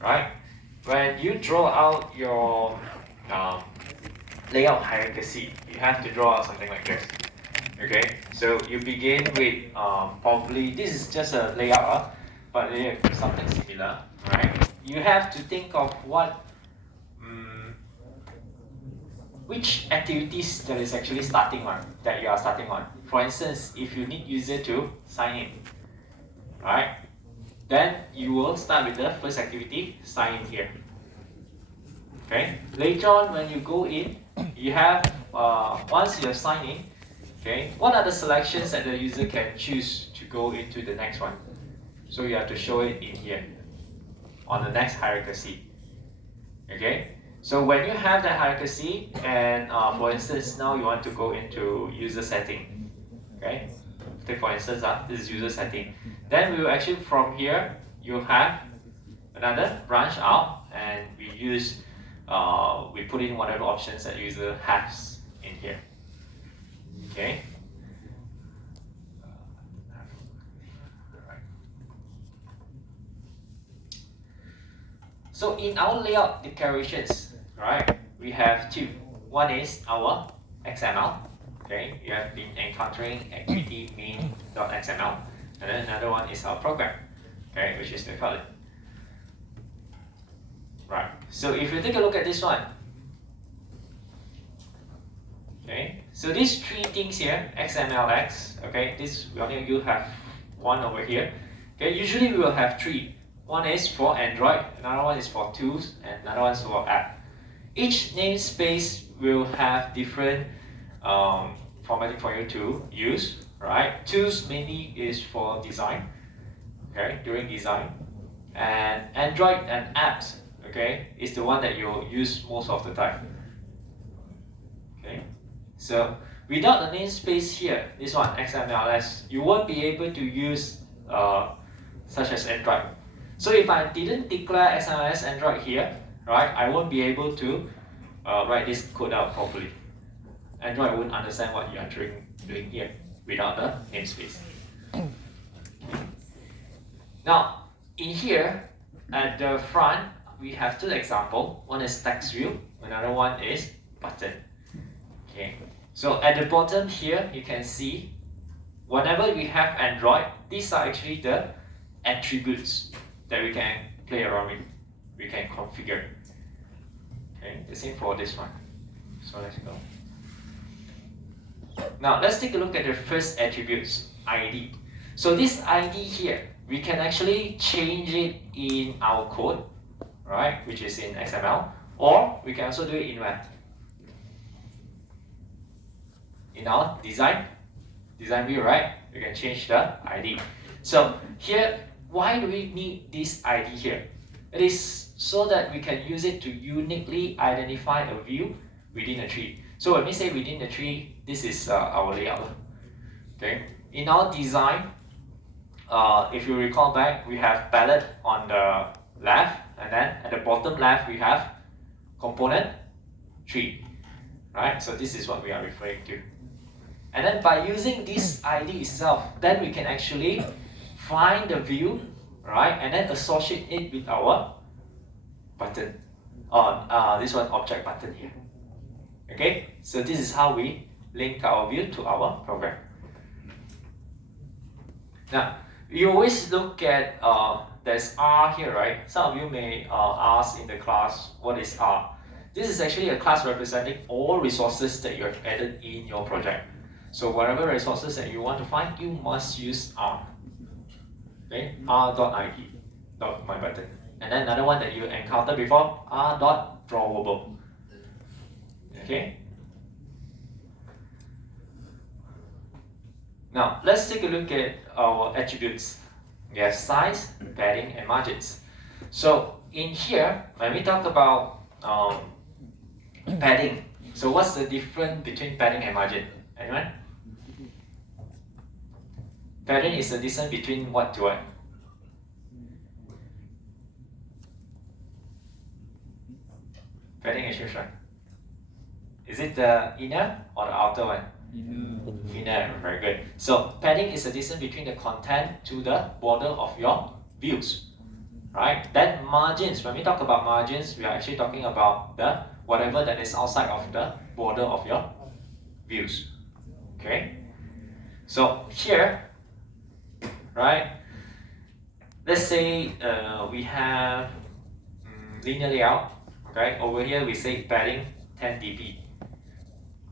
right? When you draw out your layout hierarchy, you have to draw out something like this. Okay, so you begin with probably this is just a layout, but something similar, right? You have to think of which activities that is actually starting on, that you are starting on. For instance, if you need user to sign in, right? Then you will start with the first activity, sign in here. Okay. Later on, when you go in, you have once you have signed in, okay, what are the selections that the user can choose to go into the next one? So you have to show it in here on the next hierarchy. Okay. So when you have that hierarchy, and for instance, now you want to go into user setting. Okay. Take for instance, this is user setting. Then we will actually from here you have another branch out, and we put in whatever options that user has in here. Okay. So in our layout declarations, right, we have two. One is our XML. Okay, you have been encountering activity main.xml, and then another one is our program. Okay, which is the color. Right. So if you take a look at this one, okay, so these three things here, XMLX, okay, this we only you have one over here. Okay, usually we will have three. One is for Android, another one is for tools, and another one is for app. Each namespace will have different formatting for you to use, right? Tools mainly is for design, okay, during design, and Android and apps, okay, is the one that you'll use most of the time. Okay, so without the namespace here, this one XMLS, you won't be able to use such as Android. So if I didn't declare XMLS Android here, right, I won't be able to write this code out properly. Android won't understand what you are doing here without the namespace. Now, in here, at the front, we have two examples. One is text view, another one is button. Okay, so at the bottom here, you can see whenever we have Android, these are actually the attributes that we can play around with, we can configure. Okay, the same for this one. So let's go. Now let's take a look at the first attributes, ID. So this ID here, we can actually change it in our code, right, which is in XML, or we can also do it in web. In our design view, right, we can change the ID. So here, why do we need this ID here? It is so that we can use it to uniquely identify a view within a tree. So when we say within the tree, this is our layout. Okay. In our design, if you recall back, we have palette on the left, and then at the bottom left we have component tree. Right? So this is what we are referring to. And then by using this ID itself, then we can actually find the view, right, and then associate it with our button, this one object button here. Okay, so this is how we link our view to our program. Now, you always look at, there's R here, right? Some of you may ask in the class, what is R? This is actually a class representing all resources that you have added in your project. So whatever resources that you want to find, you must use R. Okay, r.id, .mybutton. And then another one that you encountered before, r.drawable. Okay. Now let's take a look at our attributes. We have size, padding, and margins. So in here, when we talk about padding, so what's the difference between padding and margin? Anyone? Padding is the distance between what to what? Padding is which one? Is it the inner or the outer one? Inner, very good. So padding is the distance between the content to the border of your views. right? Then margins, when we talk about margins, we are actually talking about the whatever that is outside of the border of your views, okay? So here, right, let's say we have linear layout, okay? Over here we say padding 10 dp,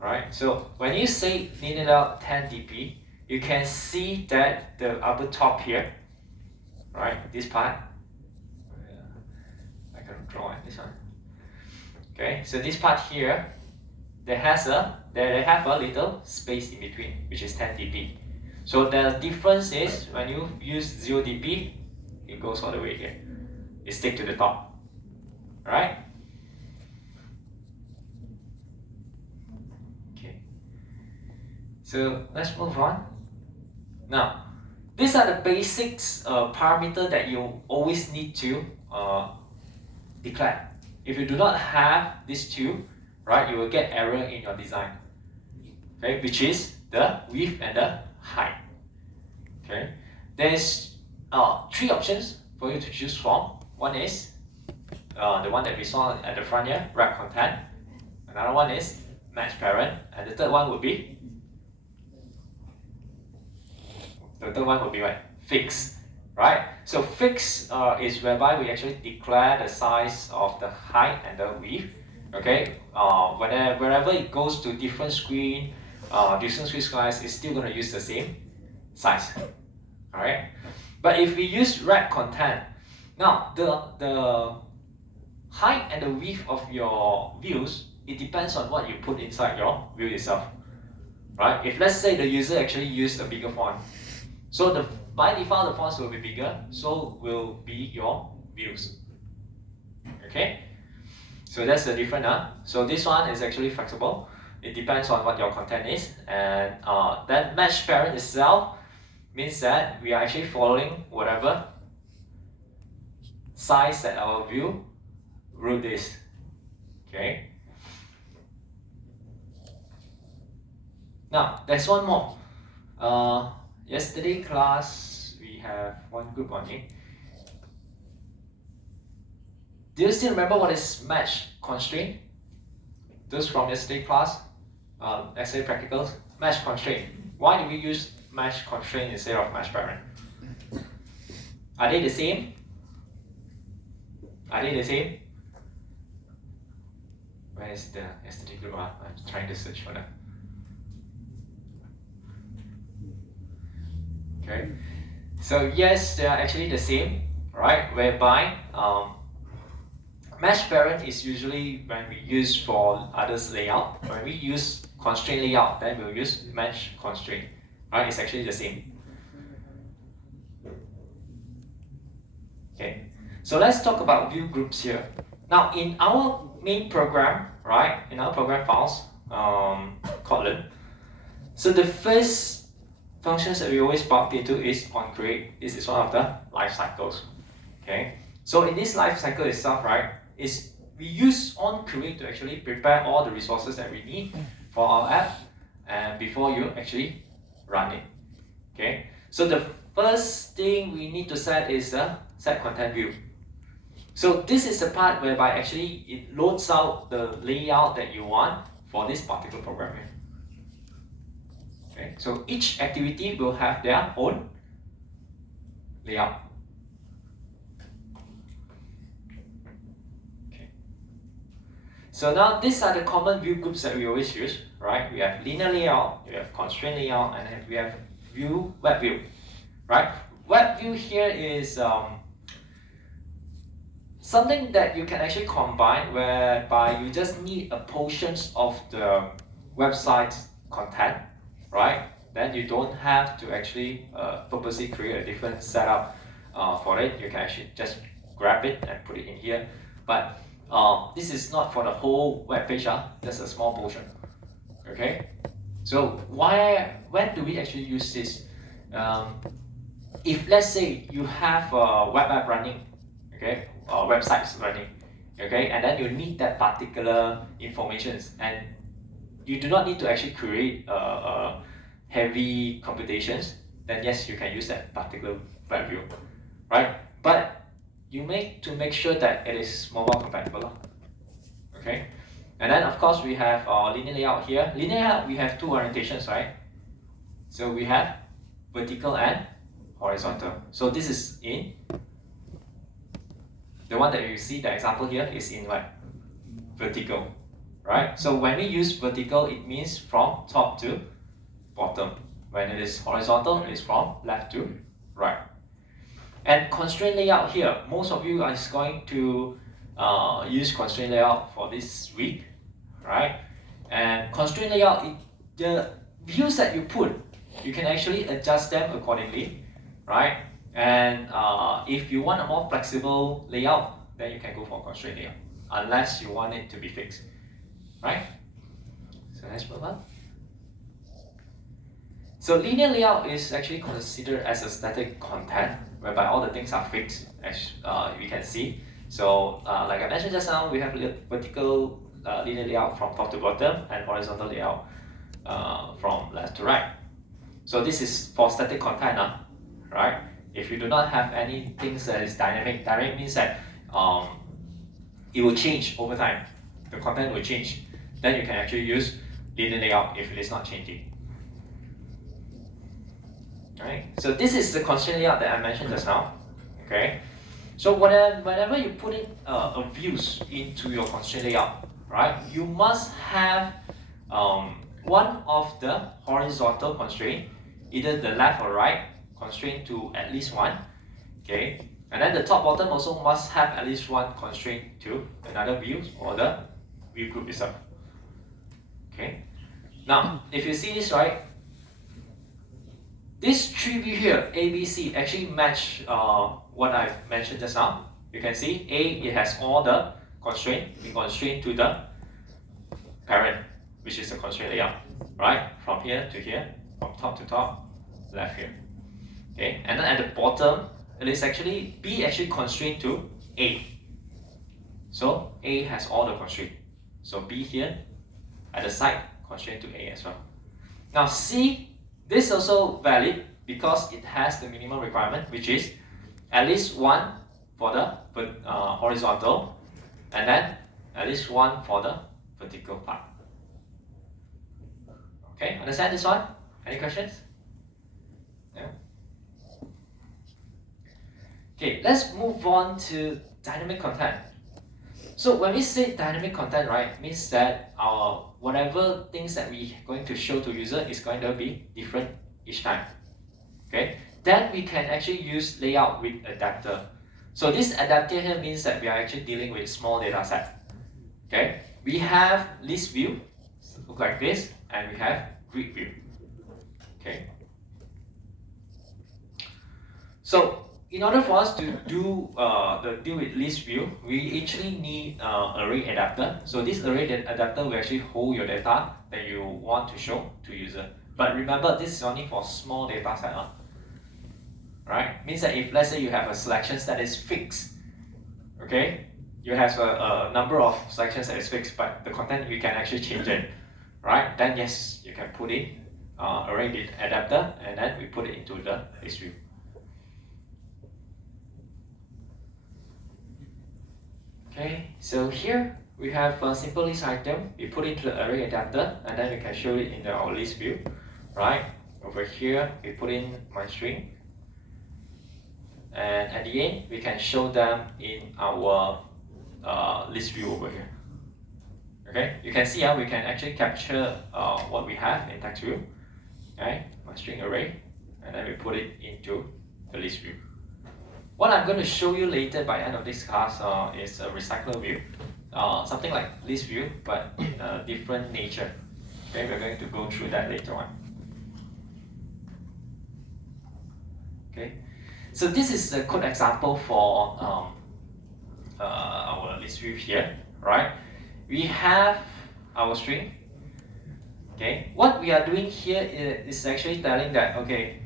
right? So when you say linear layout 10 dp, you can see that the upper top here, right, this part, I can draw this one. Okay, so this part here, they have a little space in between, which is 10 dp. So the difference is when you use 0 dp, it goes all the way here. It sticks to the top. Alright? Okay. So let's move on. Now, these are the basics parameter that you always need to declare. If you do not have these two, right, you will get error in your design. Okay, which is the width and the height. Okay, there's three options for you to choose from. One is the one that we saw at the front here, wrap content. Another one is match parent, and the third one would be what? Fix. Right? So fix is whereby we actually declare the size of the height and the width. Okay, wherever it goes to different screen, different screen size, it's still going to use the same size. All right. But if we use wrap content, now the height and the width of your views, it depends on what you put inside your view itself. Right? If let's say the user actually used a bigger font, so by default the fonts will be bigger, so will be your views. Okay? So that's the difference. So this one is actually flexible. It depends on what your content is, and then match parent itself means that we are actually following whatever size that our view root is. Okay. Now there's one more. Yesterday class we have one group on it. Do you still remember what is match constraint? Those from yesterday class, essay practicals, match constraint. Why do we use match constraint instead of match parent? Are they the same? Are they the same? Where is the yesterday group? I'm trying to search for them. Okay, so yes, they are actually the same, right? Whereby match parent is usually when we use for others layout. When we use constraint layout, then we'll use match constraint. Right? It's actually the same. Okay. So let's talk about view groups here. Now in our main program, right? In our program files, Kotlin. So the first functions that we always bump into is on create. This is one of the life cycles. Okay. So in this life cycle itself, right, is we use on create to actually prepare all the resources that we need for our app, and before you actually run it. Okay. So the first thing we need to set is the set content view. So this is the part whereby actually it loads out the layout that you want for this particular program here. Okay, so each activity will have their own layout. Okay. So now these are the common view groups that we always use, right? We have linear layout, we have constraint layout, and then we have view, web view, right? Web view here is something that you can actually combine, whereby you just need a portions of the website content, right? Then you don't have to actually purposely create a different setup for it. You can actually just grab it and put it in here. But this is not for the whole web page, just a small portion. Okay? So when do we actually use this? If let's say you have a web app running, okay, or websites running, okay, and then you need that particular information, and you do not need to actually create heavy computations, then yes, you can use that particular web view, right? But you make sure that it is mobile compatible. Okay, and then of course we have our linear layout here. Linear layout, we have two orientations, right? So we have vertical and horizontal. So this is in the one that you see, the example here is in what? Vertical, right? So when we use vertical, it means from top to bottom. When it is horizontal, it is from left to right. And constraint layout here, most of you are going to use constraint layout for this week, right? And constraint layout, the views that you put, you can actually adjust them accordingly, right? And if you want a more flexible layout, then you can go for constraint layout, unless you want it to be fixed, right? So let's move on. So linear layout is actually considered as a static content, whereby all the things are fixed, as we can see. So like I mentioned just now, we have vertical linear layout from top to bottom and horizontal layout from left to right. So this is for static content, right? If you do not have any things that is dynamic means that it will change over time. The content will change. Then you can actually use linear layout if it is not changing. Right? So this is the constraint layout that I mentioned just now. Okay. So whenever you put in a views into your constraint layout, right, you must have one of the horizontal constraint, either the left or right constraint to at least one. Okay. And then the top bottom also must have at least one constraint to another view or the view group itself. Okay. Now, if you see this, right, this three view here, A, B, C, actually match what I've mentioned just now. You can see A, it has all the constraint, the constraint to the parent, which is the constraint layout, right? From here to here, from top to top, left here. Okay, and then at the bottom, it is actually B actually constrained to A. So A has all the constraint. So B here at the side constrained to A as well. Now C, this is also valid because it has the minimum requirement, which is at least one for the horizontal, and then at least one for the vertical part. Okay, understand this one? Any questions? Yeah. Okay, let's move on to dynamic content. So when we say dynamic content, right, means that our whatever things that we going to show to user is going to be different each time. Okay, then we can actually use layout with adapter. So this adapter here means that we are actually dealing with small data set. Okay, we have list view, look like this, and we have grid view. Okay, so in order for us to do the deal with list view, we actually need array adapter. So this array adapter will actually hold your data that you want to show to user. But remember, this is only for small data set. Right? Means that if let's say you have a selections that is fixed, okay, you have a number of selections that is fixed, but the content you can actually change it, right? Then yes, you can put in array adapter, and then we put it into the list view. Okay, so here we have a simple list item. We put into the array adapter, and then we can show it in our list view, right? Over here, we put in my string, and at the end, we can show them in our list view over here. Okay, you can see how we can actually capture what we have in text view. Okay, my string array, and then we put it into the list view. What I'm going to show you later by the end of this class is a recycler view. Something like list view, but in a different nature. Okay, we're going to go through that later on. Okay, so this is a code example for our list view here, right? We have our string. Okay, what we are doing here is actually telling that, okay,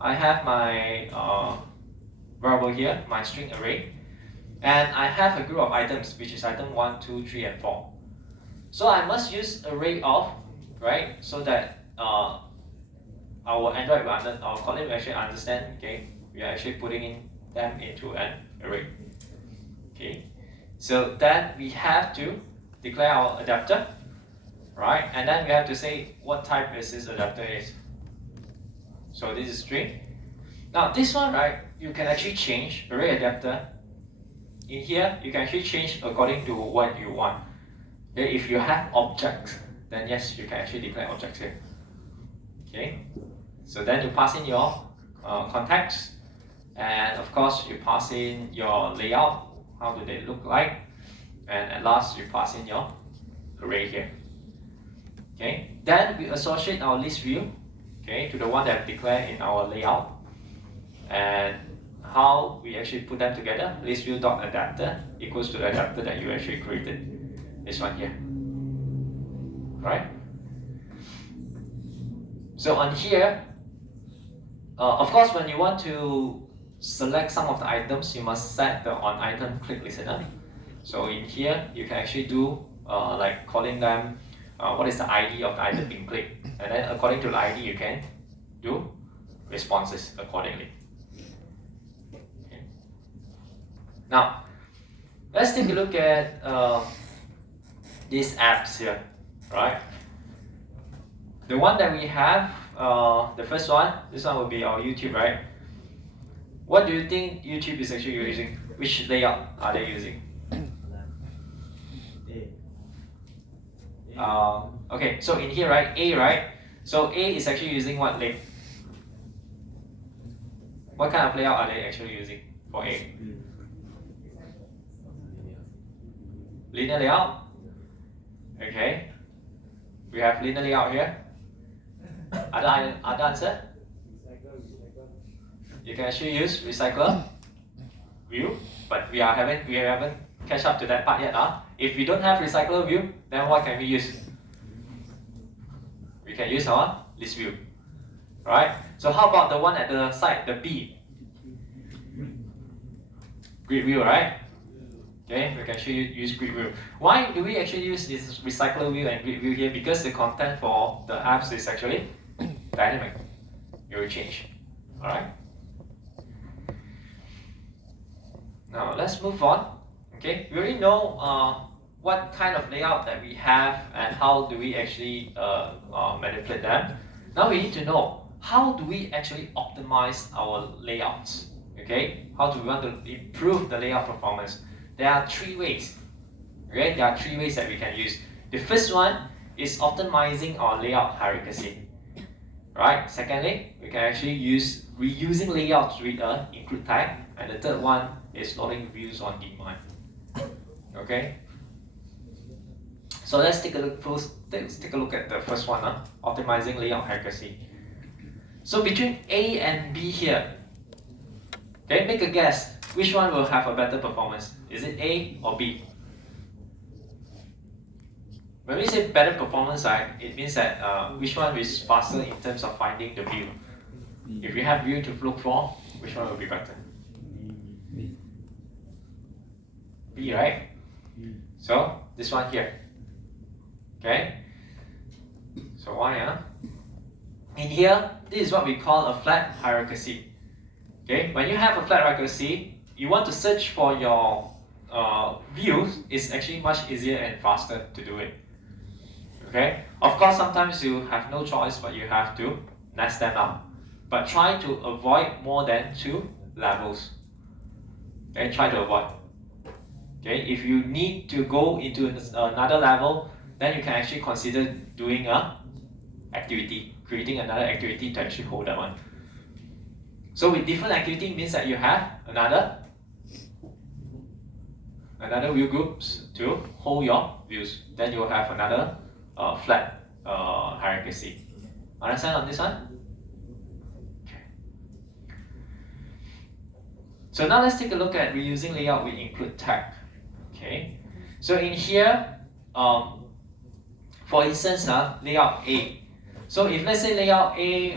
I have my variable here, my string array, and I have a group of items, which is item 1, 2, 3, and 4. So I must use array of, right, so that our Android will our colleague will actually understand, okay, we are actually putting in them into an array. Okay, so then we have to declare our adapter, right? And then we have to say what type is this adapter is. So this is string. Now this one, right, you can actually change array adapter. In here, you can actually change according to what you want. Okay, if you have objects, then yes, you can actually declare objects here. Okay, so then you pass in your context, and of course you pass in your layout. How do they look like? And at last you pass in your array here. Okay, then we associate our list view, okay, to the one that we declare in our layout. And how we actually put them together, list view dot adapter equals to the adapter that you actually created. This one here. Right? So on here, of course, when you want to select some of the items, you must set the on item click listener. So in here, you can actually do like calling them what is the ID of the item being clicked, and then according to the ID, you can do responses accordingly. Okay. Now, let's take a look at these apps here, right? The one that we have, the first one, this one will be our YouTube, right? What do you think YouTube is actually using? Which layout are they using? Okay, so in here, right, A, right? So A is actually using what layout? What kind of layout are they actually using for A? Linear layout? Okay. We have linear layout here. Other answer? You can actually use recycler view, but we haven't catch up to that part yet. If we don't have recycler view, then what can we use? We can use our list view. Alright? So how about the one at the side, the B? Grid view, right? Okay, we can actually use grid view. Why do we actually use this recycler view and grid view here? Because the content for the apps is actually dynamic. It will change. Alright? Now let's move on. Okay, we already know what kind of layout that we have and how do we actually manipulate them. Now we need to know how do we actually optimize our layouts. Okay, how do we want to improve the layout performance? There are three ways. Okay, there are three ways that we can use. The first one is optimizing our layout hierarchy. Right. Secondly, we can actually use reusing layouts with an include tag, and the third one is loading views on demand. Okay. So let's take a look first. Let's take a look at the first one, optimizing layout hierarchy. So between A and B here, okay, make a guess. Which one will have a better performance? Is it A or B? When we say better performance, right, it means that which one is faster in terms of finding the view. If you have view to look for, which one will be better? B, right? So this one here. Okay. So why? In here, this is what we call a flat hierarchy. Okay. When you have a flat hierarchy, you want to search for your views. It's actually much easier and faster to do it. Okay. Of course, sometimes you have no choice, but you have to nest them up. But try to avoid more than 2 levels. Okay. Try to avoid. Okay. If you need to go into another level, then you can actually consider doing a activity, creating another activity to actually hold that one. So with different activity means that you have another view groups to hold your views. Then you will have another flat hierarchy. Understand on this one? Okay. So now let's take a look at reusing layout with include tag. Okay. So in here, for instance, layout A. So if let's say layout A,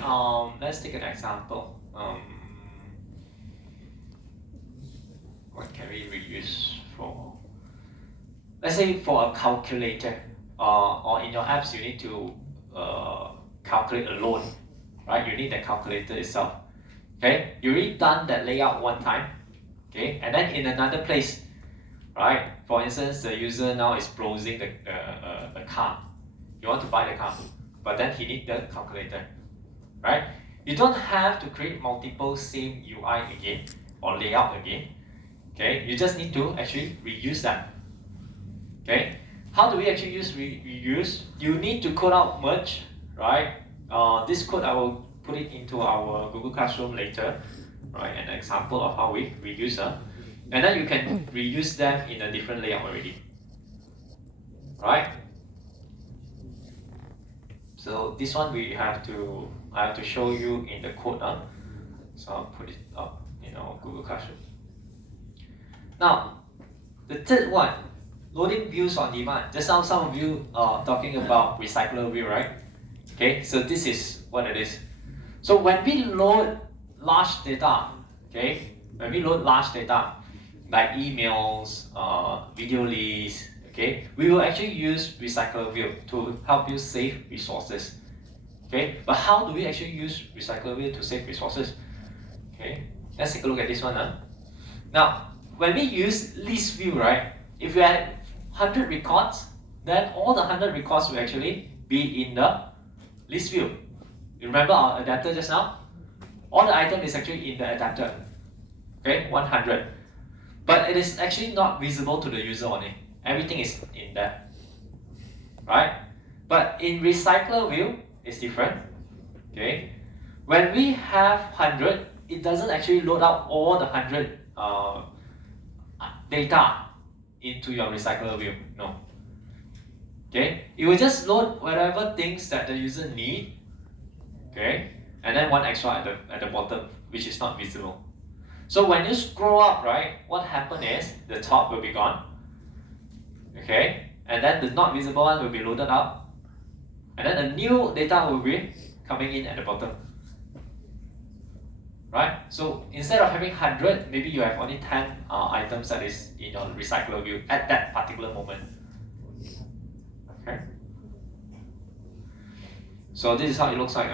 let's take an example. What can we reuse for? Let's say for a calculator, or in your apps you need to calculate a loan, right? You need the calculator itself. Okay, you already done that layout one time. Okay, and then in another place, right? For instance, the user now is browsing the car. You want to buy the car, but then he needs the calculator, right? You don't have to create multiple same UI again or layout again. Okay, you just need to actually reuse them. Okay, how do we actually use reuse? You need to code out merge, right? This code I will put it into our Google Classroom later, right? An example of how we reuse them, and then you can reuse them in a different layout already, right? So this one I have to show you in the code, so I'll put it up in our Google Classroom. Now, the third one, loading views on demand. Just now some of you are talking about recycler view, right? Okay, so this is what it is. So when we load large data, okay, when we load large data, like emails, video lists, okay, we will actually use recycler view to help you save resources. Okay, but how do we actually use recycler view to save resources? Okay, let's take a look at this one. Now, when we use list view, right, if we had 100 records, then all the 100 records will actually be in the list view. You remember our adapter just now? All the item is actually in the adapter. Okay, 100. But it is actually not visible to the user only. Everything is in there. Right? But in recycler view, it's different. Okay. When we have 100, it doesn't actually load out all the 100 data into your recycler view. No. Okay. It will just load whatever things that the user need. Okay. And then one extra at the bottom, which is not visible. So when you scroll up, right, what happens is the top will be gone. Okay. And then the not visible one will be loaded up. And then the new data will be coming in at the bottom. Right? So instead of having 100, maybe you have only 10 items that is in your recycler view at that particular moment. Okay. So this is how it looks like.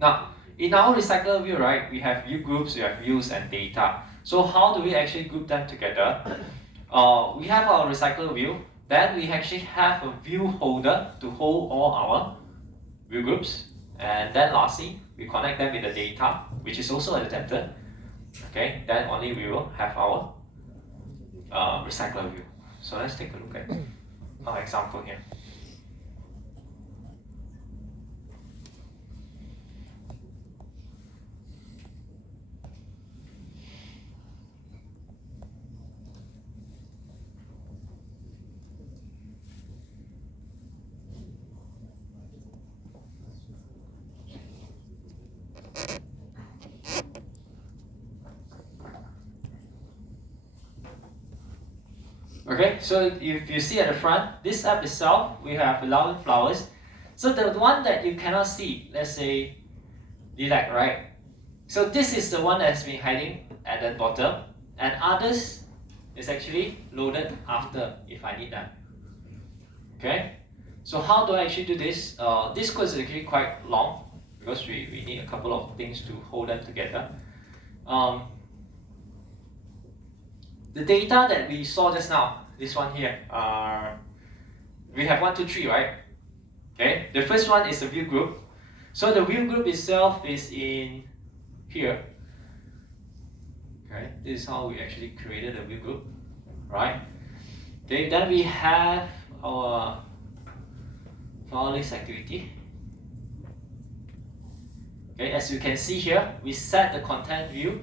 Now, in our recycler view, right, we have view groups, we have views and data. So how do we actually group them together? We have our recycler view, then we actually have a view holder to hold all our view groups. And then lastly, we connect them with the data, which is also an adapter. Okay, then only we will have our recycler view. So let's take a look at our example here. Okay, so if you see at the front, this app itself, we have 11 flowers. So the one that you cannot see, let's say lilac, right? So this is the one that's been hiding at the bottom, and others is actually loaded after if I need that. Okay, so how do I actually do this? This code is actually quite long because we need a couple of things to hold them together. The data that we saw just now, this one here, we have 1, 2, 3, right? Okay, the first one is the view group. So the view group itself is in here. Okay, this is how we actually created the view group, right? Okay, then we have our file list activity. Okay, as you can see here, we set the content view.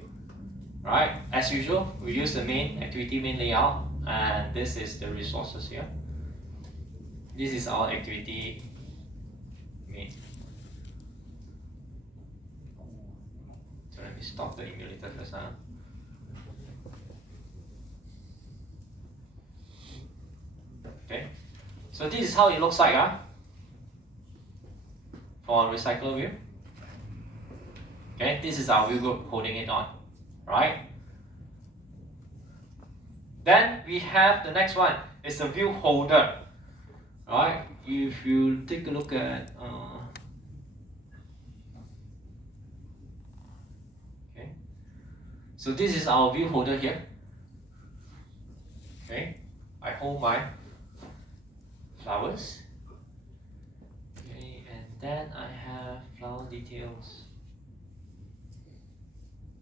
Right, as usual, we use the main activity main layout, and this is the resources here. This is our activity main. So let me stop the emulator first. Okay, so this is how it looks like for recycler view. Okay, this is our view group holding it on. Right? Then we have the next one, it's the view holder. Right? If you take a look at So this is our view holder here. Okay, I hold my flowers. Okay, and then I have flower details. This is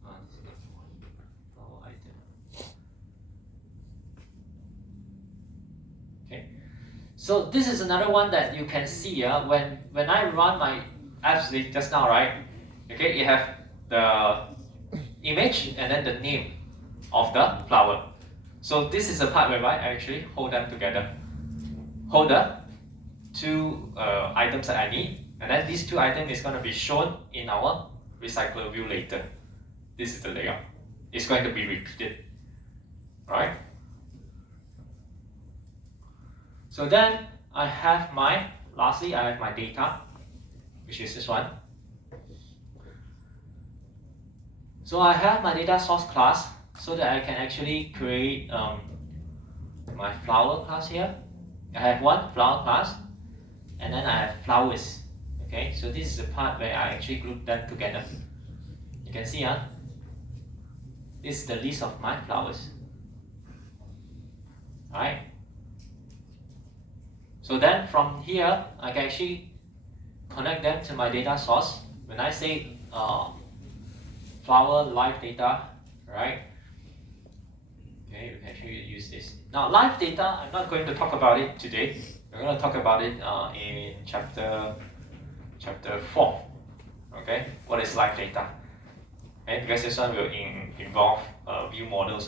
not the one. Flower item. Okay, so this is another one that you can see when I run my apps just now, right? Okay, you have the image and then the name of the flower. So this is the part whereby I actually hold them together. Hold the two items that I need, and then these two items is going to be shown in our recycler view later. This is the layout. It's going to be repeated. Alright? So then lastly I have my data, which is this one. So I have my data source class so that I can actually create my flower class here. I have one flower class, and then I have flowers. Okay, so this is the part where I actually group them together. You can see, this is the list of my flowers. Alright. So then from here, I can actually connect them to my data source. When I say flower live data, right? Okay, we can actually use this. Now, live data, I'm not going to talk about it today. We're going to talk about it in chapter 4. Okay, what is live data? Okay, because this one will involve view models.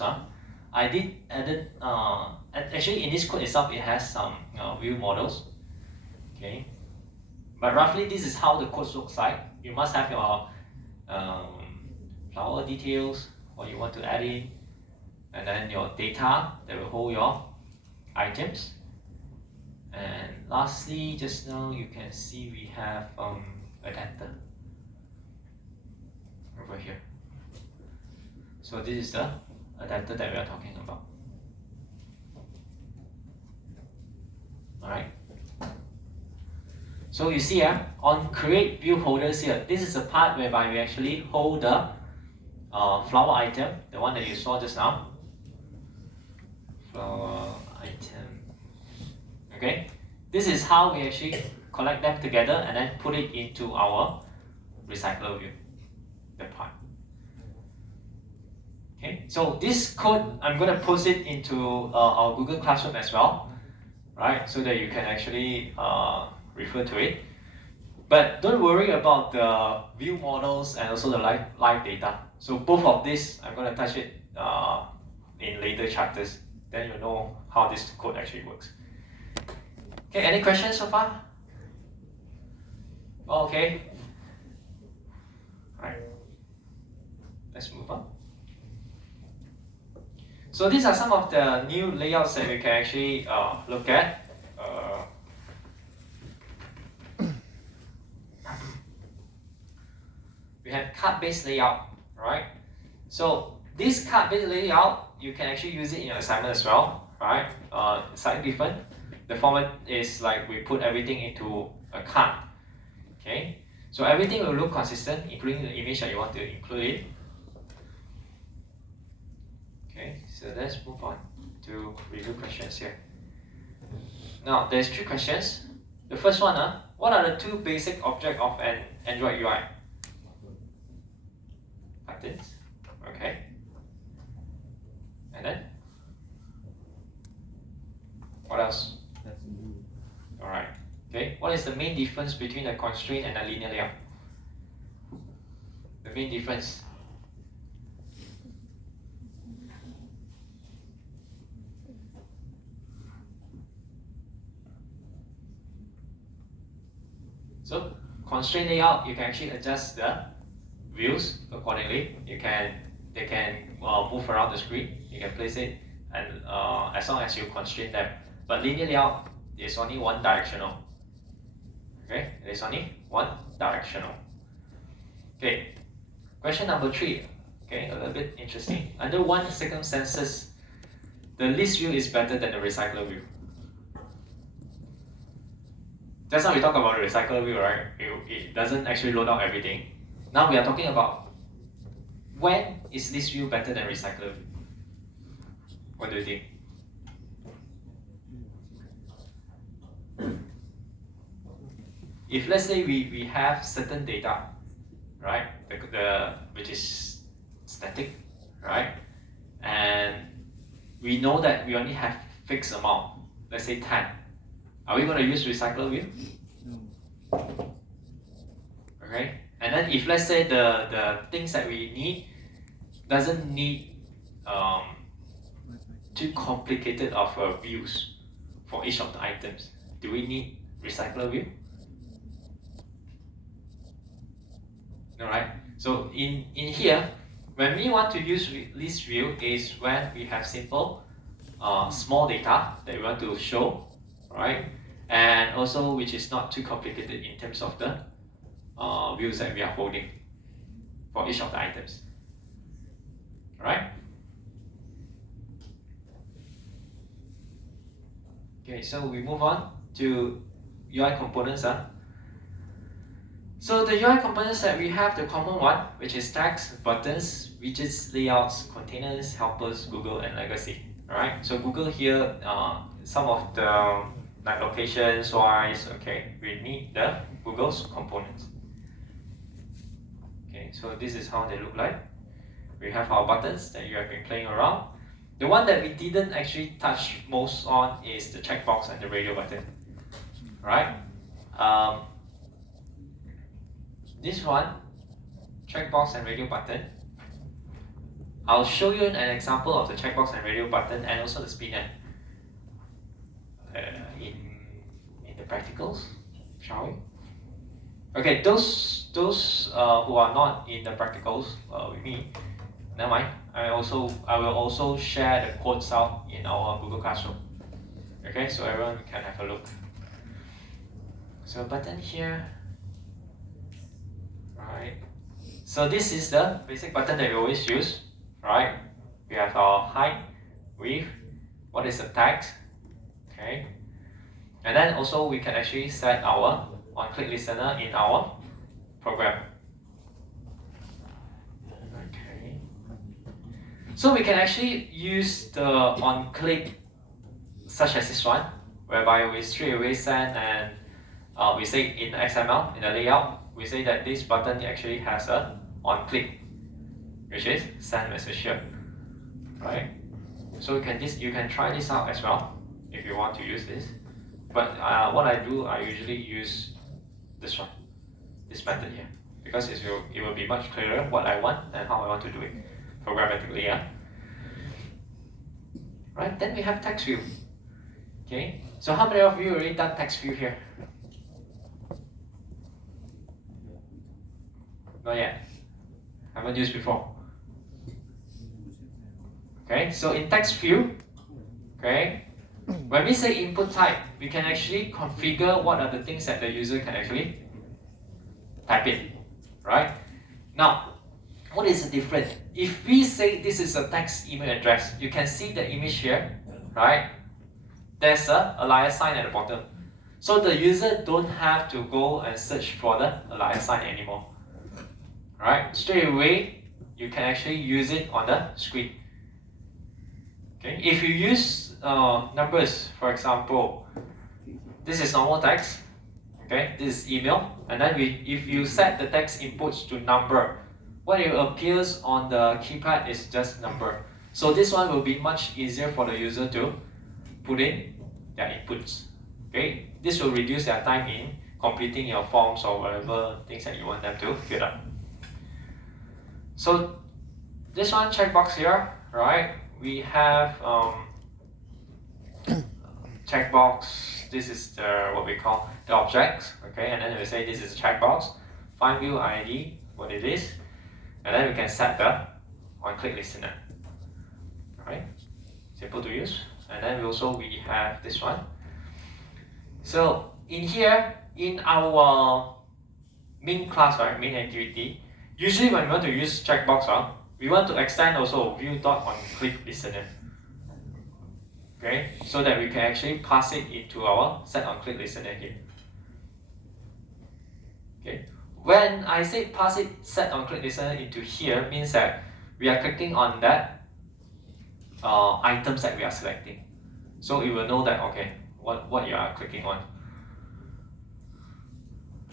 I did edit, and actually in this code itself, it has some view models. Okay, but roughly this is how the code looks like. You must have your flower details, what you want to add in, and then your data that will hold your items. And lastly, just now you can see we have adapter over here. So this is the adapter that we are talking about. Alright. So you see on create view holders here, this is the part whereby we actually hold the flower item, the one that you saw just now. Flower item. Okay, this is how we actually collect them together and then put it into our recycler view, the part. Okay, so this code, I'm going to post it into our Google Classroom as well, right? So that you can actually refer to it. But don't worry about the view models and also the live data. So both of this, I'm going to touch it in later chapters. Then you know how this code actually works. Okay, any questions so far? Okay. All right. Let's move on. So these are some of the new layouts that we can actually look at. We have card-based layout, right? So this card-based layout, you can actually use it in your assignment as well, right? Slightly different. The format is like we put everything into a card. Okay, so everything will look consistent, including the image that you want to include it. Okay, so let's move on to review questions here. Now, there's 3 questions. The first one, what are the 2 basic objects of an Android UI? Buttons. Okay. And then? What else? Alright. Okay, what is the main difference between a constraint and a linear layout? The main difference. So, constraint layout, you can actually adjust the views accordingly. They can move around the screen. You can place it, and as long as you constrain them. But linear layout is only one directional. Okay, it is only one directional. Okay, question number 3. Okay, a little bit interesting. Under one circumstances, the list view is better than the recycler view. Just now we talked about the recycler view, right? It doesn't actually load out everything. Now we are talking about when is this view better than recycler view? What do you think? If let's say we have certain data, right, which is static, right, and we know that we only have fixed amount, let's say 10, are we going to use recycler view? Okay, and then if let's say the things that we need doesn't need too complicated of views for each of the items, do we need recycler view? Alright, so in here, when we want to use list view is when we have simple small data that we want to show, right? And also which is not too complicated in terms of the views that we are holding for each of the items. Alright? Okay, so we move on to UI components. So the UI components that we have, the common one, which is text, buttons, widgets, layouts, containers, helpers, Google, and legacy. Alright, so Google here, some of the like locations wise, okay, we need the Google's components. Okay, so this is how they look like. We have our buttons that you have been playing around. The one that we didn't actually touch most on is the checkbox and the radio button. Right? This one, checkbox and radio button. I'll show you an example of the checkbox and radio button and also the spinner in the practicals, shall we? Okay, those who are not in the practicals with me, never mind. I will also share the codes out in our Google Classroom. Okay, so everyone can have a look. So button here, right? So this is the basic button that we always use, right? We have our height, width, what is the text, okay? And then also we can actually set our on-click listener in our program. Okay. So we can actually use the on-click such as this one, whereby we straight away send and we say in XML, in the layout, we say that this button actually has a on-click, which is send message here, right? So you can try this out as well if you want to use this. But what I do, I usually use this one, this method here, because it will be much clearer what I want and how I want to do it programmatically. Yeah. Right. Then we have text view. Okay. So how many of you already done text view here? Not yet. Haven't used before. Okay. So in text view, okay, when we say input type, we can actually configure what are the things that the user can actually type in, right? Now, what is the difference? If we say this is a text email address, you can see the image here, right? There's a alias sign at the bottom. So the user don't have to go and search for the alias sign anymore. Right? Straight away, you can actually use it on the screen. Okay? If you use numbers, for example, this is normal text. Okay, this is email, and then if you set the text inputs to number, what it appears on the keypad is just number. So this one will be much easier for the user to put in their inputs. Okay, this will reduce their time in completing your forms or whatever things that you want them to fill up. So this one checkbox here, right? We have checkbox. This is the what we call the objects, okay? And then we say this is a checkbox. Find view ID, what it is, and then we can set the on-click listener. Alright, simple to use. And then we have this one. So in here, in our main class, right, main activity, usually when we want to use checkbox, we want to extend also view.onClick listener. Okay, so that we can actually pass it into our set on click listener here. Okay, When I say pass it set on click listener into here, means that we are clicking on that items that we are selecting. So it will know that, okay, what you are clicking on.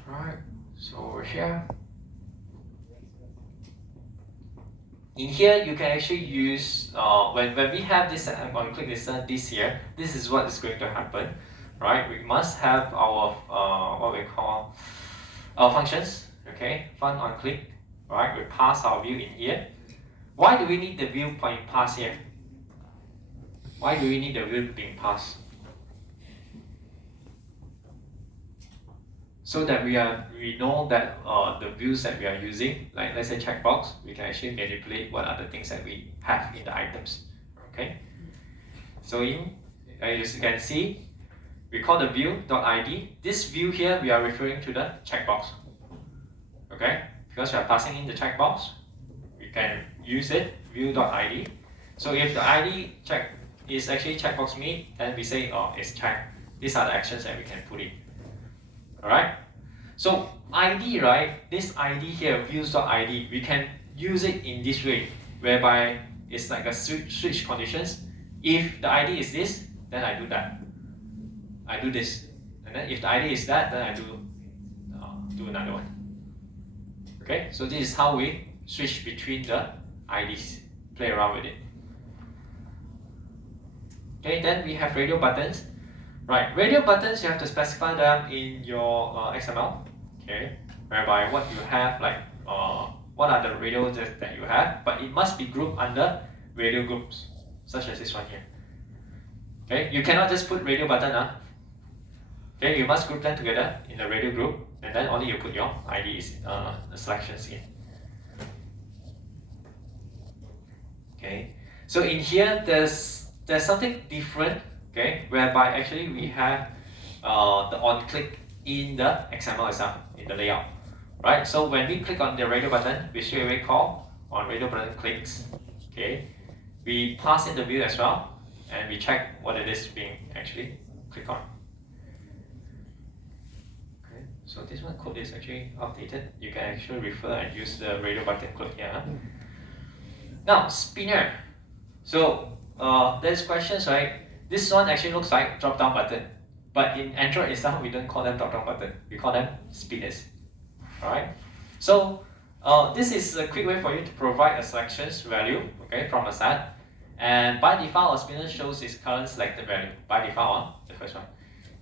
Right, so over here. In here, you can actually use, when we have this on click listener this here, this is what is going to happen, right? We must have our, what we call, our functions, okay? Fun on click, right? We pass our view in here. Why do we need the view being passed here? Why do we need the view being passed? So that we know that the views that we are using, like let's say checkbox, we can actually manipulate what are the things that we have in the items. Okay. So as you can see, we call the view.id. This view here we are referring to the checkbox. Okay, because we are passing in the checkbox, we can use it view.id. So if the ID check is actually checkbox meet, then we say it's checked. These are the actions that we can put in. Alright, so ID, right? This ID here, views.id, we can use it in this way, whereby it's like a switch conditions. If the ID is this, then I do that. I do this, and then if the ID is that, then I do another one. Okay, so this is how we switch between the IDs, play around with it. Okay, then we have radio buttons. Right, radio buttons, you have to specify them in your XML, okay, whereby what you have, like what are the radios that you have, but it must be grouped under radio groups, such as this one here. Okay, you cannot just put radio button, okay, you must group them together in the radio group, and then only you put your IDs, selections in. Okay, so in here, there's something different. Okay, whereby actually we have the on-click in the XML itself, in the layout, right? So when we click on the radio button, we straight away call on radio button clicks. Okay, we pass in the view as well, and we check what it is being actually clicked on. Okay, so this one code is actually outdated. You can actually refer and use the radio button code here. Now, spinner. So there's questions, right? This one actually looks like drop-down button, but in Android itself, we don't call them drop-down button. We call them spinners. Alright. So this is a quick way for you to provide a selections value, okay, from a set. And by default, a spinner shows its current selected value. By default, the first one.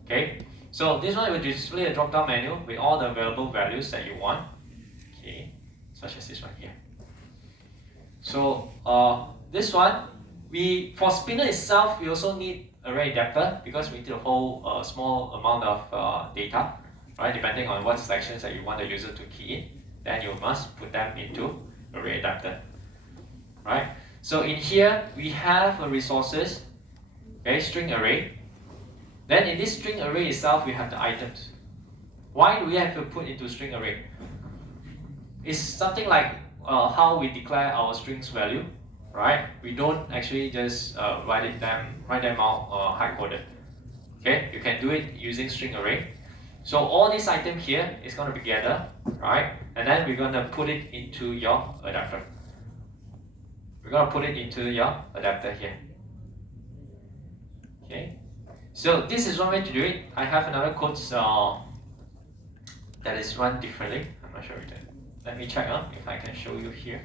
Okay. So this one will display a drop-down menu with all the available values that you want. Okay, such as this one here. So this one. For spinner itself, we also need array adapter because we need to hold a small amount of data, right? Depending on what selections that you want the user to key in, then you must put them into array adapter, right? So in here, we have a resources, okay, string array. Then in this string array itself, we have the items. Why do we have to put into string array? It's something like how we declare our strings value. Right? We don't actually just write them out hard-coded. Okay, you can do it using string array. So all this item here is going to be gathered, right? And then we're going to put it into your adapter. We're going to put it into your adapter here. Okay, so this is one way to do it. I have another code that is run differently. I'm not sure if that. Let me check if I can show you here.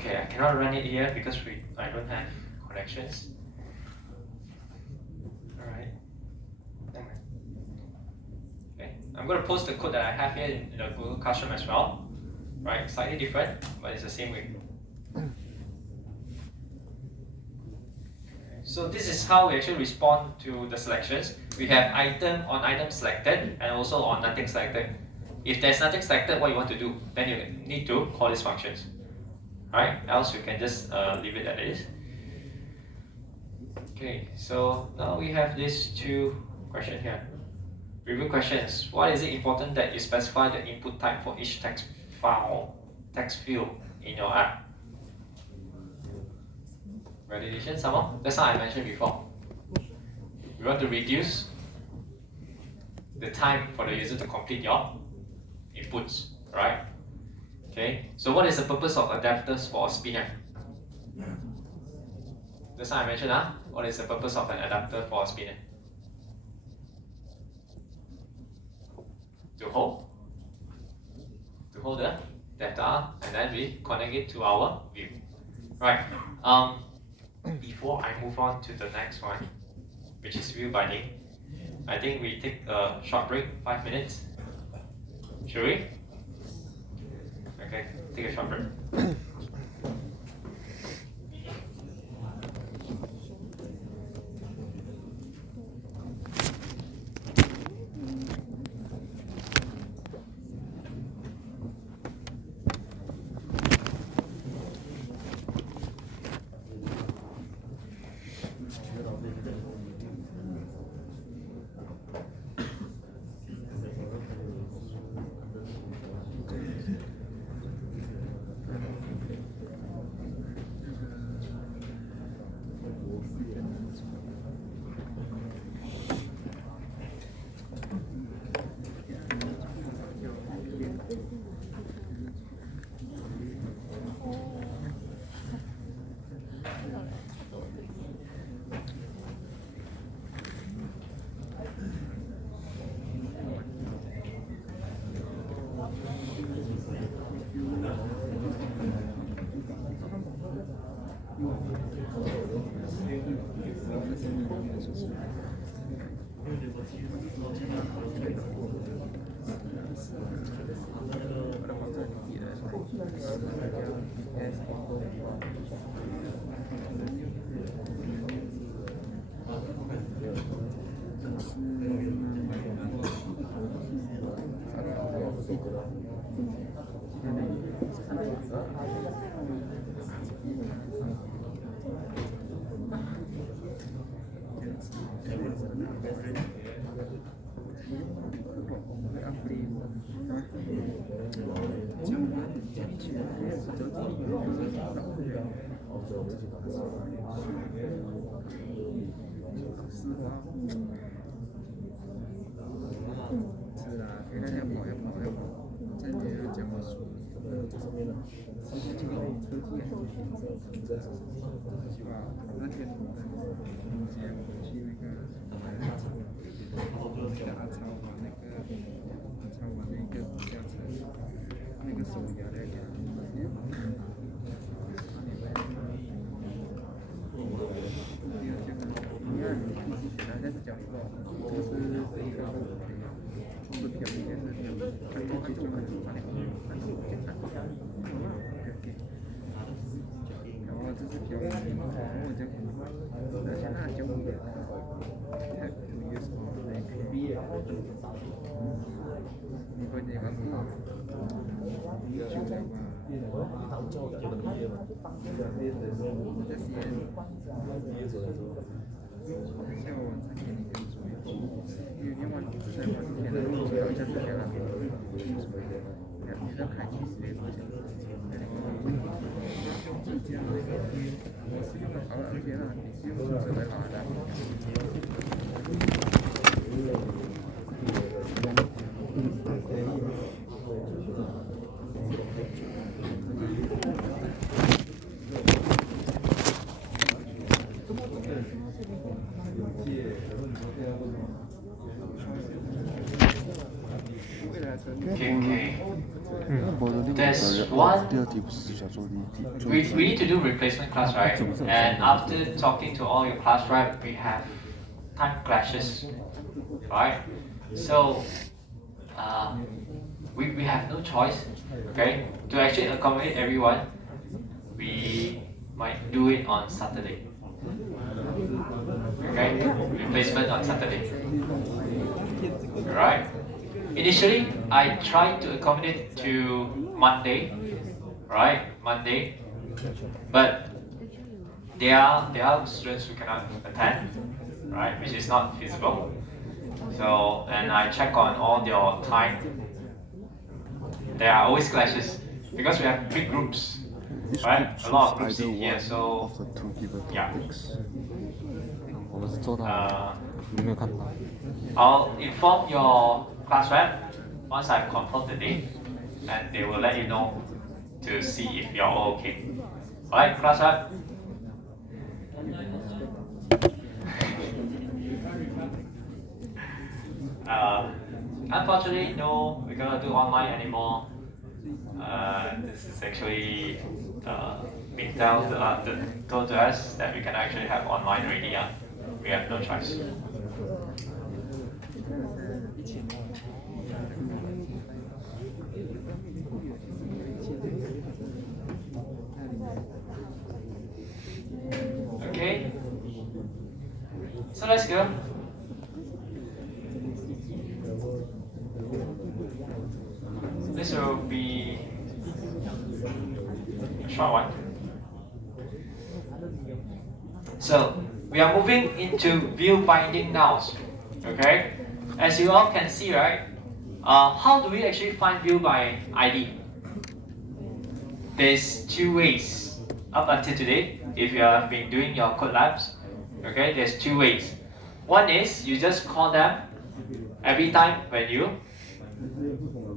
Okay, I cannot run it here because I don't have connections. Alright. Okay, I'm going to post the code that I have here in the Google Classroom as well. Right, slightly different, but it's the same way. So this is how we actually respond to the selections. We have item on item selected and also on nothing selected. If there's nothing selected, what you want to do, then you need to call these functions, right? Else you can just leave it as it is. Okay, so now we have these two questions here. Review questions. Why is it important that you specify the input type for each text field in your app? Validation, someone? That's what I mentioned before. We want to reduce the time for the user to complete your inputs, right? Okay, so what is the purpose of adapters for a spinner? That's what I mentioned, huh? What is the purpose of an adapter for a spinner? To hold the data, and then we connect it to our view. Right. Before I move on to the next one, which is view binding, I think we take a short break, 5 minutes. Should we? Okay, take a short break. Okay. There's one. We need to do replacement class, right? And after talking to all your class, right, we have time clashes, right? So we have no choice, okay? To actually accommodate everyone, we might do it on Saturday. Okay? Replacement on Saturday. Alright? Initially, I tried to accommodate to Monday, right? Monday, but there are students who cannot attend, right? Which is not feasible. So, and I check on all your time. There are always clashes because we have big groups, right? A lot of groups in here. So, yeah. I'll inform your class rep once I've confirmed the date, and they will let you know to see if you're all okay. Alright, class rep? Unfortunately, no, we cannot do online anymore. This is actually being told to us that we can actually have online already. We have no choice. Okay, so let's go. This will be a short one. So we are moving into view binding nouns. Okay, as you all can see, right? How do we actually find view by ID? There's two ways up until today. If you have been doing your code labs, okay, there's two ways. One is you just call them every time when you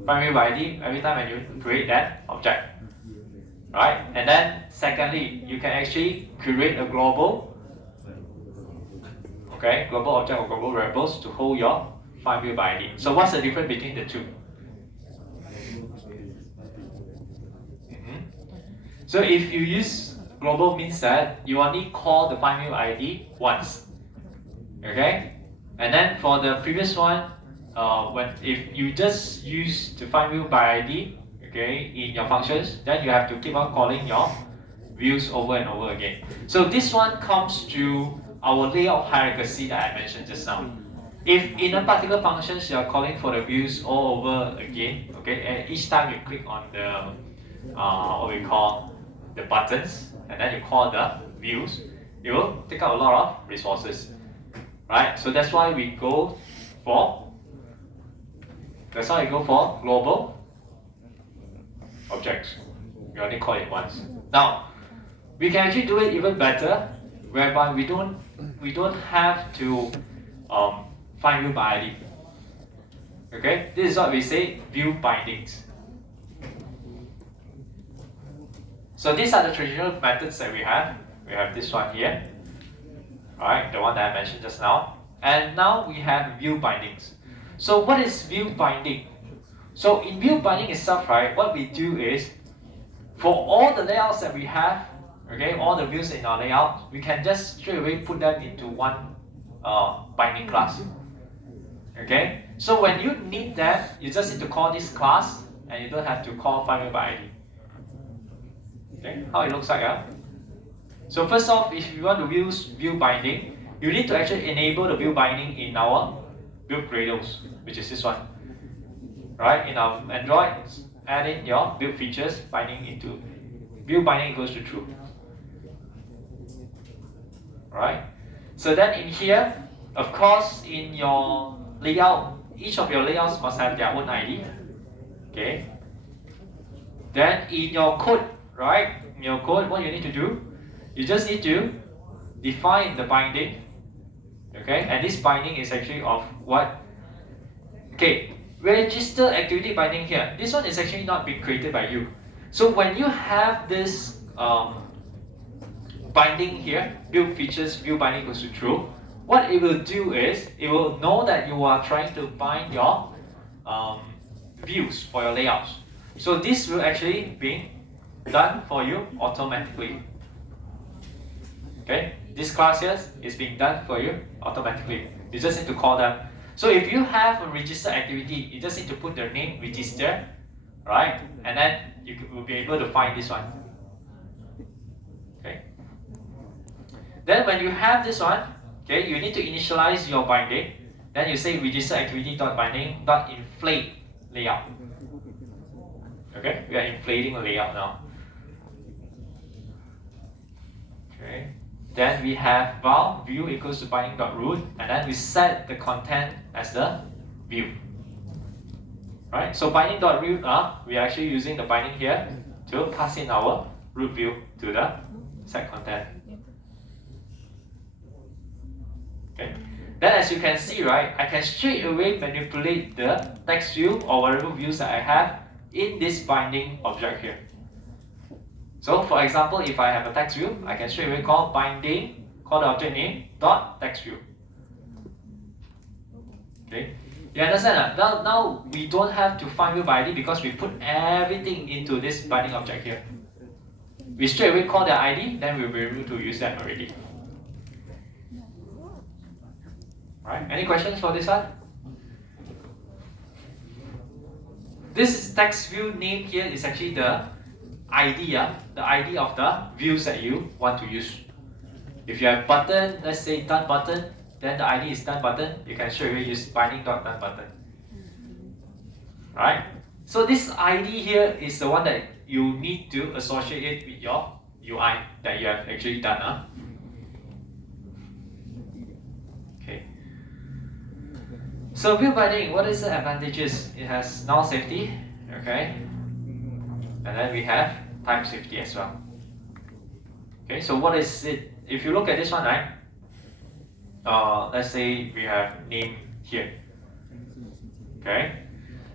find view by ID, every time when you create that object, right? And then secondly, you can actually create a global, okay, global object or global variables to hold your find view by ID. So what's the difference between the two? So if you use global, means that you only call the find view ID once, okay? And then for the previous one, if you just use the find view by ID, okay, in your functions, then you have to keep on calling your views over and over again. So this one comes to our layout hierarchy that I mentioned just now. If in a particular functions you are calling for the views all over again, okay, and each time you click on the what we call the buttons, and then you call the views, it will take up a lot of resources, right? So that's why we go for global objects. We only call it once. Now we can actually do it even better, whereby we don't have to find view by ID. Okay, this is what we say view bindings. So these are the traditional methods that we have. We have this one here, right? The one that I mentioned just now. And now we have view bindings. So what is view binding? So in view binding itself, right, what we do is, for all the layouts that we have, okay, all the views in our layout, we can just straight away put them into one binding class. Okay, so when you need them, you just need to call this class, and you don't have to call find view by ID. Okay, how it looks like, So first off, if you want to use view binding, you need to actually enable the view binding in our build gradles, which is this one. Right, in our Android, add in your build features binding into view binding equals to true. Right, so then in here, of course, in your layout, each of your layouts must have their own ID. Okay. Then in your code, right? In your code, what you need to do, you just need to define the binding. Okay, and this binding is actually of what? Okay, register activity binding here. This one is actually not being created by you. So when you have this binding here, build features, view binding equals to true, what it will do is, it will know that you are trying to bind your views for your layouts. So this will actually be done for you automatically. Okay, this class here is being done for you automatically. You just need to call them. So if you have a register activity, you just need to put the name register, right? And then you will be able to find this one. Okay. Then when you have this one, okay, you need to initialize your binding. Then you say register activity dot binding dot inflate layout. Okay, we are inflating the layout now. Okay. Then we have val view equals to binding dot root, and then we set the content as the view. Right? So binding dot root, we are actually using the binding here to pass in our root view to the set content. Okay. Then as you can see, right, I can straight away manipulate the text view or whatever views that I have in this binding object here. So for example, if I have a text view, I can straight away call binding, call the object name dot text view. Okay, you understand that? Now we don't have to find view by ID because we put everything into this binding object here. We straight away call the ID, then we'll be able to use that already. Right? Any questions for this one? This text view name here is actually the ID, the ID of the views that you want to use. If you have button, let's say done button, then the ID is done button. You can straight away use binding dot done button. Right? So this ID here is the one that you need to associate it with your UI that you have actually done. Okay. So view binding, what is the advantages? It has null safety, okay, and then we have type safety as well. Okay, so what is it? If you look at this one, right? Let's say we have name here. Okay,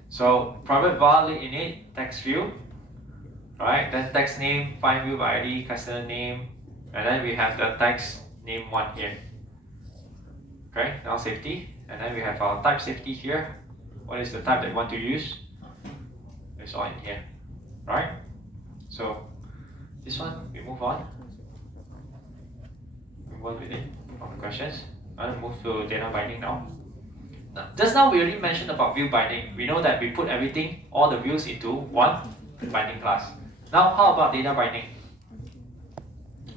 so private var init text view, right? Then text name, find view by ID, customer name, and then we have the text name one here. Okay, null safety, and then we have our type safety here. What is the type that we want to use? It's all in here, right? So this one, we move on. Move on with it. All the questions. I'll move to data binding now. Just now we already mentioned about view binding. We know that we put everything, all the views into one binding class. Now how about data binding?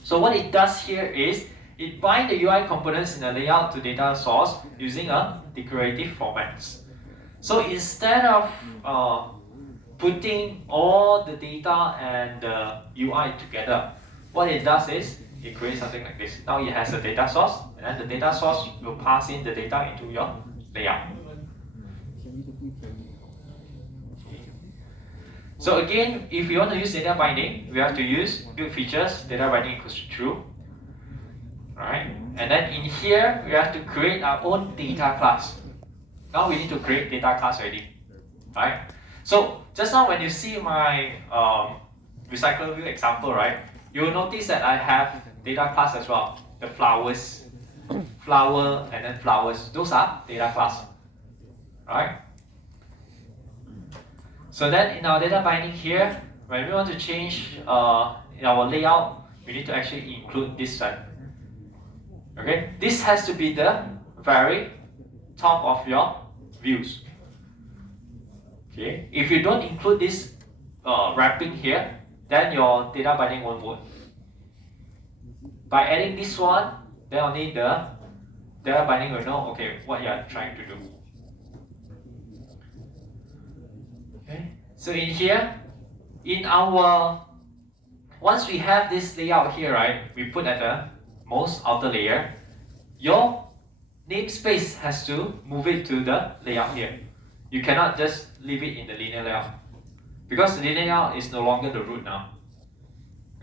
So what it does here is it binds the UI components in the layout to data source using a declarative formats. So instead of putting all the data and the UI together, what it does is it creates something like this. Now it has a data source, and then the data source will pass in the data into your layout. So again, if we want to use data binding, we have to use build features, data binding equals to true. Right? And then in here, we have to create our own data class. Now we need to create data class already. Right? So just now when you see my recycle view example, right, you will notice that I have data class as well. The flowers, flower, and then flowers. Those are data class. Right? So then in our data binding here, when we want to change in our layout, we need to actually include this one. Okay, this has to be the very top of your views. Okay, if you don't include this wrapping here, then your data binding won't work. By adding this one, then only the data binding will know, okay, what you are trying to do. Okay, so in here, in our, once we have this layout here, right, we put at the most outer layer, your namespace has to move it to the layout here. You cannot just leave it in the linear layout because the linear layout is no longer the root now.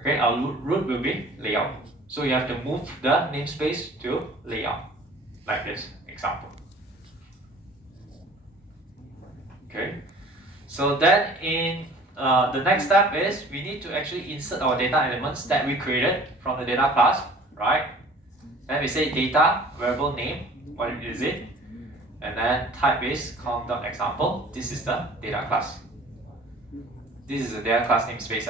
Okay, our root will be layout. So you have to move the namespace to layout, like this example. Okay, so then in the next step is we need to actually insert our data elements that we created from the data class, right? Then we say data variable name, what is it? And then type is com.example. This is the data class. This is the data class namespace.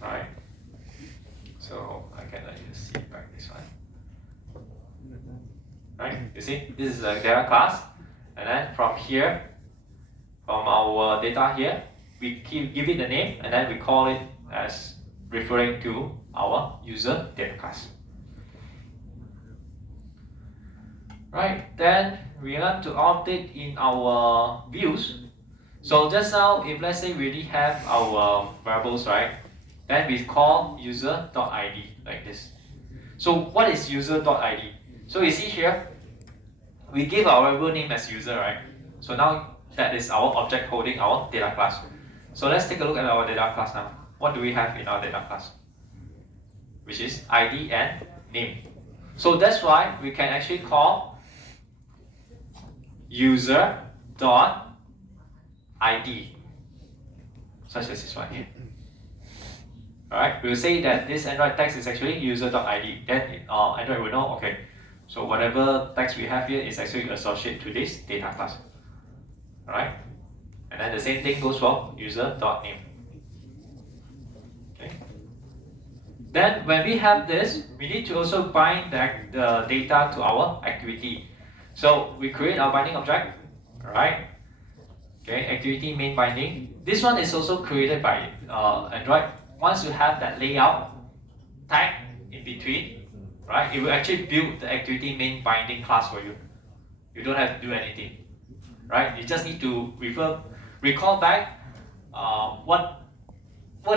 Alright. So I can let you see back this one. Right? You see, this is the data class. And then from here, from our data here, we give it the name and then we call it as referring to our user data class. Right, then we want to update in our views. So just now, if let's say we already have our variables, right, then we call user.id like this. So what is user.id? So you see here, we give our variable name as user, right? So now that is our object holding our data class. So let's take a look at our data class now. What do we have in our data class? Which is ID and name. So that's why we can actually call user dot ID, such as this one here. Alright, we'll say that this Android text is actually user.id. Then Android will know, okay, so whatever text we have here is actually associated to this data class. Alright, and then the same thing goes for user.name. Okay. Then when we have this, we need to also bind the data to our activity. So we create our binding object, alright. Okay, activity main binding. This one is also created by Android. Once you have that layout tag in between, right, it will actually build the activity main binding class for you. You don't have to do anything, right? You just need to recall back what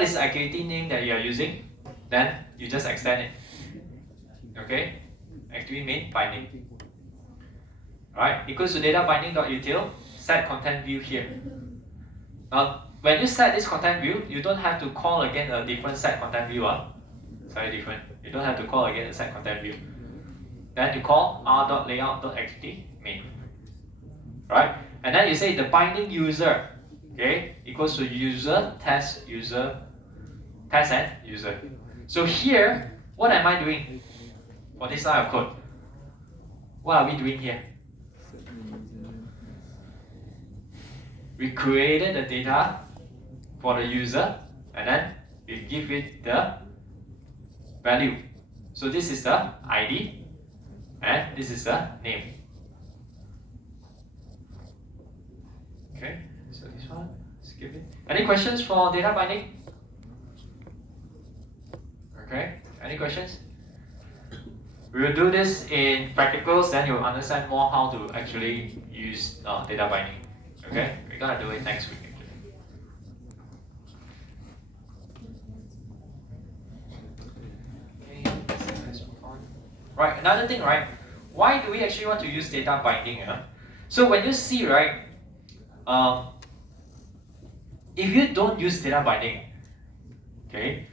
is the activity name that you are using. Then you just extend it. Okay, activity main binding. Right, equals to data binding.util set content view here. Now, when you set this content view, you don't have to call again a different set content view. It's very different. You don't have to call again a set content view. Then you call r.layout.activity main. Right? And then you say the binding user, okay, equals to user, test, and user. So here, what am I doing for this line of code? What are we doing here? We created the data for the user and then we give it the value. So this is the ID and this is the name. Okay, so this one, skip it. Any questions for data binding? Okay, any questions? We will do this in practicals, then you'll understand more how to actually use data binding. Okay, we're gonna do it next week actually. Okay, let's move on. Right, another thing, right? Why do we actually want to use data binding? So when you see, right, if you don't use data binding, okay,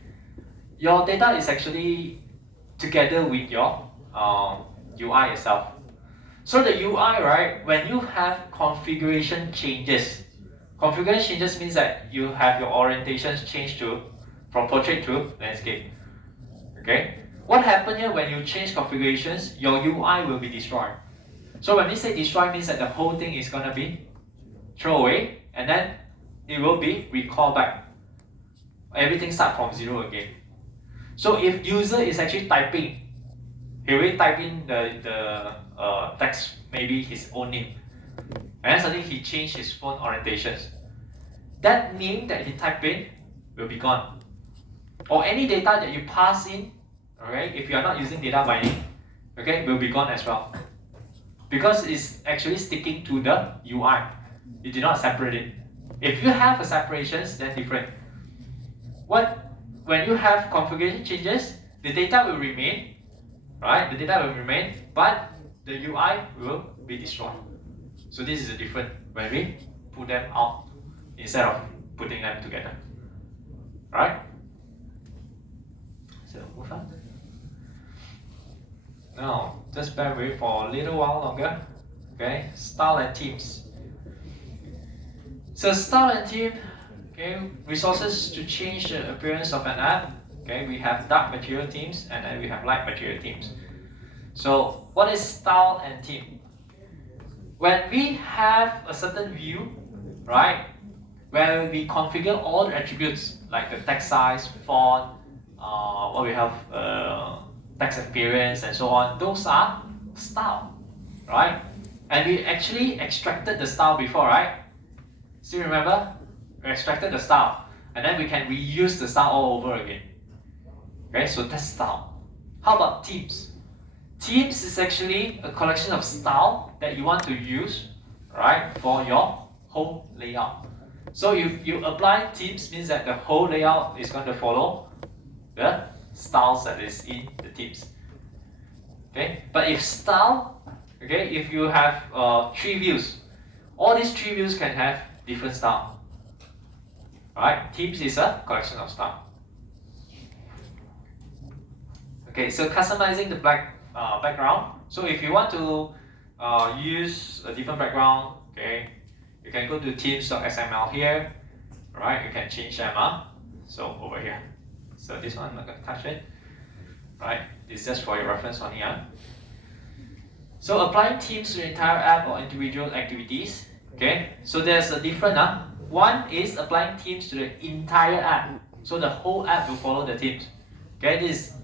your data is actually together with your UI itself. So the UI, right, when you have configuration changes means that you have your orientations changed from portrait to landscape. Okay? What happens here when you change configurations, your UI will be destroyed. So when we say destroy means that the whole thing is gonna be thrown away and then it will be recalled back. Everything starts from zero again. So if user is actually typing, he will type in the text, maybe his own name, and then suddenly he changed his phone orientations. That name that he typed in will be gone. Or any data that you pass in, okay, if you are not using data binding, okay, will be gone as well. Because it's actually sticking to the UI. You do not separate it. If you have a separations, then different. When you have configuration changes, the data will remain, right? The data will remain, but the UI will be destroyed. So this is the difference when we put them out instead of putting them together. Right? So move on. Now, just bear with for a little while longer. Okay, style and themes. So style and theme, okay, resources to change the appearance of an app. Okay, we have dark material themes and then we have light material themes. So what is style and theme? When we have a certain view, right, where we configure all the attributes like the text size, font, what we have, text appearance and so on, those are style, right? And we actually extracted the style before, right? Still remember? We extracted the style and then we can reuse the style all over again. Okay, so that's style. How about themes? Themes is actually a collection of style that you want to use, right, for your whole layout. So if you apply themes, means that the whole layout is going to follow the styles that is in the themes. Okay, but if style, okay, if you have 3 views, all these 3 views can have different style. Right? Themes is a collection of style. Okay, so customizing the background. So if you want to use a different background, okay, you can go to themes.xml here. Right? You can change them up. So over here. So this one I'm not going to touch it. Right? It's just for your reference on here. So applying themes to the entire app or individual activities. Okay, so there's a different. One is applying themes to the entire app. So the whole app will follow the themes. Okay, this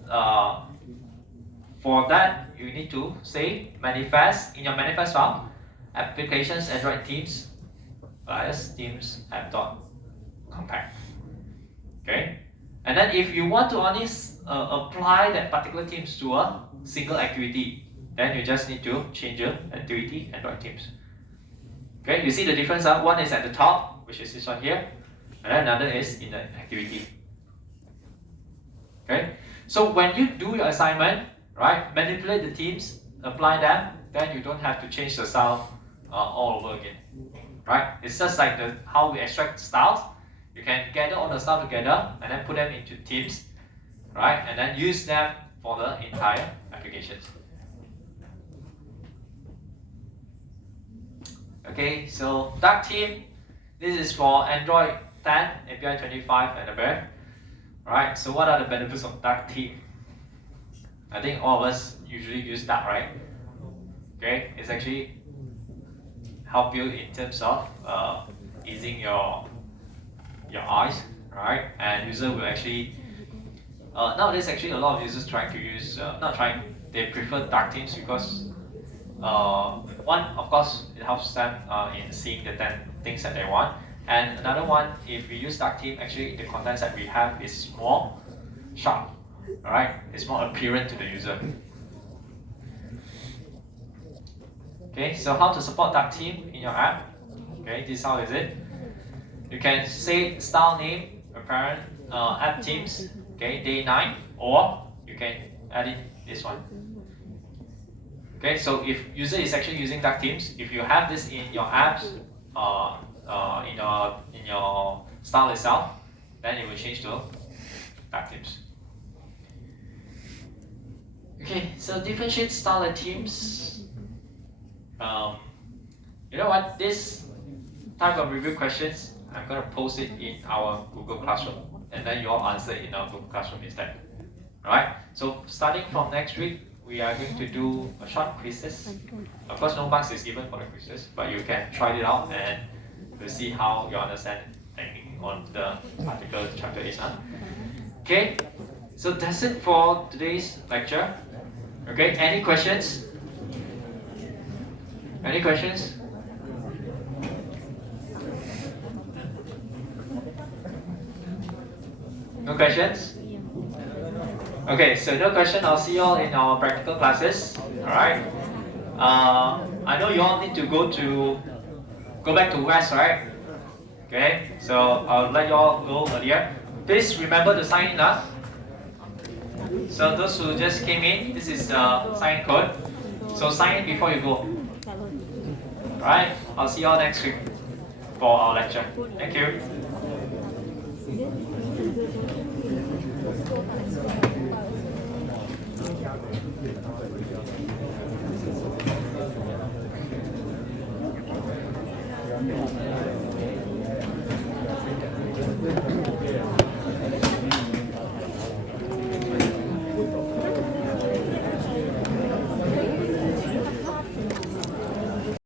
for that you need to say manifest in your manifest file, applications Android themes as themes app.compact. Okay, and then if you want to only apply that particular themes to a single activity, then you just need to change your activity Android themes. Okay, you see the difference? One is at the top, which is this one here, and then another is in the activity. Okay, so when you do your assignment, right, manipulate the themes, apply them, then you don't have to change the style all over again. Right? It's just like how we extract styles. You can gather all the styles together and then put them into themes, right, and then use them for the entire applications. Okay, so dark theme, this is for Android 10, API 25 and above. Right, so what are the benefits of dark theme? I think all of us usually use dark, right? Okay, it's actually help you in terms of easing your eyes, right? And user will actually nowadays actually a lot of users trying to use they prefer dark themes because one, of course, it helps them in seeing the 10 things that they want. And another one, if we use dark theme, actually the contents that we have is more sharp, alright? It's more apparent to the user. Okay, so how to support dark theme in your app? Okay, this is how is it. You can say style name, apparent, app themes, okay, day 9, or you can add in this one. Okay, so if user is actually using dark themes, if you have this in your apps, in your style itself, then it will change to dark themes. Okay, so differentiate style and themes. You know what? This type of review questions, I'm gonna post it in our Google Classroom, and then you all answer it in our Google Classroom instead. Alright? So starting from next week, we are going to do a short quizzes. Of course, no marks is given for the quizzes, but you can try it out and we'll see how you understand on the particular chapter is. Okay, so that's it for today's lecture. Okay, any questions? Any questions? No questions? Okay, so no question. I'll see you all in our practical classes. Alright. I know you all need to go back to West, right? Okay, so I'll let you all go earlier. Please remember to sign in. So those who just came in, this is the sign code. So sign in before you go. Alright, I'll see you all next week for our lecture. Thank you.